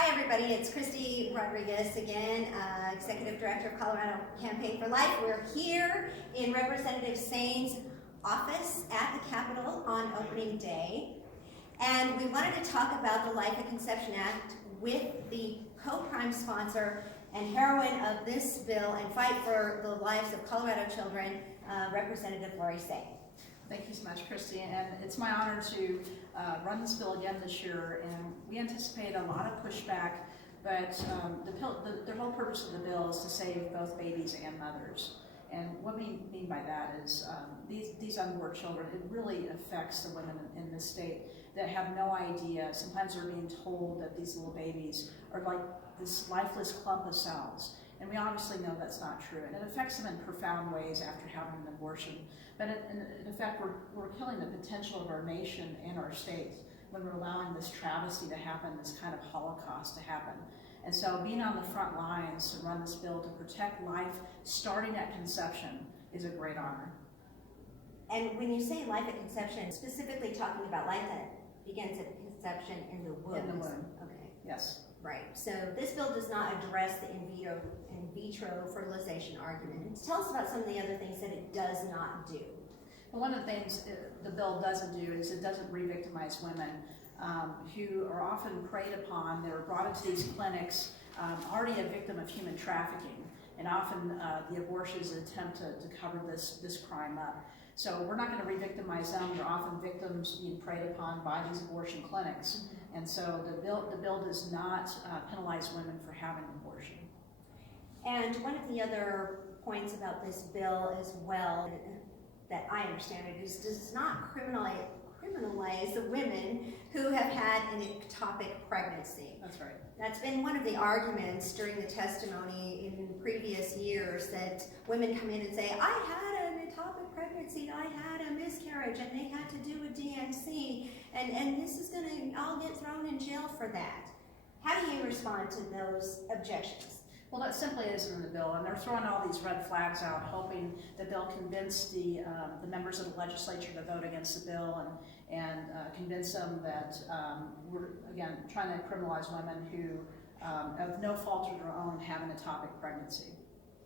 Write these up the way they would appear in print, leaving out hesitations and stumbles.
Hi everybody, it's Christy Rodriquez again, Executive Director of Colorado Campaign for Life. We're here in Representative Saine's office at the Capitol on opening day. And we wanted to talk about the Life at Conception Act with the co-prime sponsor and heroine of this bill and fight for the lives of Colorado children, Representative Lori Saine. Thank you so much, Christy, and it's my honor to run this bill again this year, and we anticipate a lot of pushback, but the whole purpose of the bill is to save both babies and mothers. And what we mean by that is these unborn children, it really affects the women in this state that have no idea. Sometimes they're being told that these little babies are like this lifeless clump of cells. And we obviously know that's not true. And it affects them in profound ways after having an abortion. But in effect, we're killing the potential of our nation and our state when we're allowing this travesty to happen, this kind of Holocaust to happen. And so being on the front lines to run this bill to protect life starting at conception is a great honor. And when you say life at conception, specifically talking about life that begins at conception in the womb. In the womb. Okay. Yes. Right. So this bill does not address the in vitro fertilization argument. Tell us about some of the other things that it does not do. Well, one of the things the bill doesn't do is it doesn't re-victimize women who are often preyed upon. They're brought into these clinics already a victim of human trafficking, and often the abortion is an attempt to cover this crime up. So we're not going to re-victimize them. They're often victims being preyed upon by these abortion clinics. Mm-hmm. And so the bill does not penalize women for having an abortion. And one of the other points about this bill as well, that I understand it, is does not criminalize the women who have had an ectopic pregnancy. That's right. That's been one of the arguments during the testimony in previous years, that women come in and say, I had an ectopic pregnancy, I had a miscarriage, and they had to do a DNC, and this is going to, I'll get thrown in jail for that. How do you respond to those objections? Well, that simply isn't in the bill, and they're throwing all these red flags out, hoping that they'll convince the members of the legislature to vote against the bill and convince them that we're, again, trying to criminalize women who, of no fault of their own, have an ectopic pregnancy.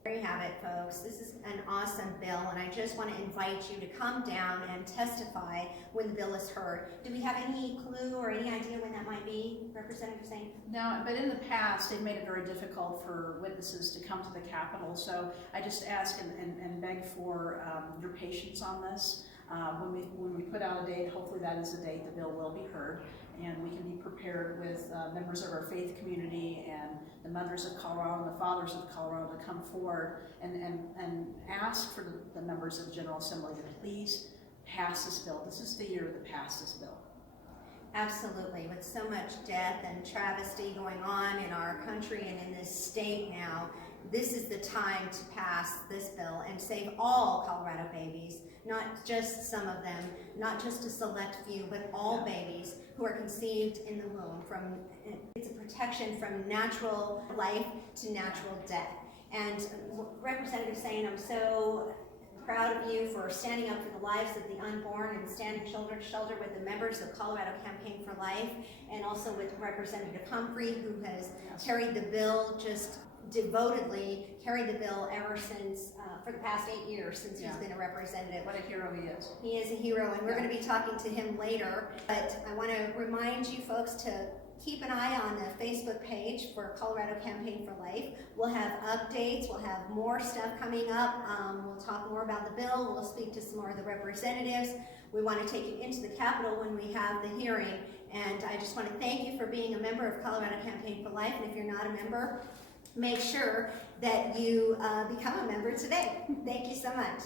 There you have it, folks. This is an awesome bill, and I just want to invite you to come down and testify when the bill is heard. Do we have any clue or any idea when that might be, Representative Saine? No, but in the past, they've made it very difficult for witnesses to come to the Capitol, so I just ask and beg for your patience on this. When we put out a date, hopefully that is the date the bill will be heard, and we can be prepared with members of our faith community and the mothers of Colorado and the fathers of Colorado to come forward and ask for the members of the General Assembly to please pass this bill. This is the year to pass this bill. Absolutely. With so much death and travesty going on in our country and in this state now, this is the time to pass this bill and save all Colorado babies, not just some of them, not just a select few, but all babies who are conceived in the womb. It's a protection from natural life to natural death. And Representative Saine, I'm so proud of you for standing up for the lives of the unborn and standing shoulder to shoulder with the members of Colorado Campaign for Life, and also with Representative Humphrey, who has carried the bill just devotedly, carried the bill ever since, for the past 8 years since he's been a representative. What a hero he is. He is a hero, and we're going to be talking to him later. But I want to remind you folks to keep an eye on the Facebook page for Colorado Campaign for Life. We'll have updates, we'll have more stuff coming up. We'll talk more about the bill, we'll speak to some more of the representatives. We want to take you into the Capitol when we have the hearing. And I just want to thank you for being a member of Colorado Campaign for Life. And if you're not a member, make sure that you become a member today. Thank you so much.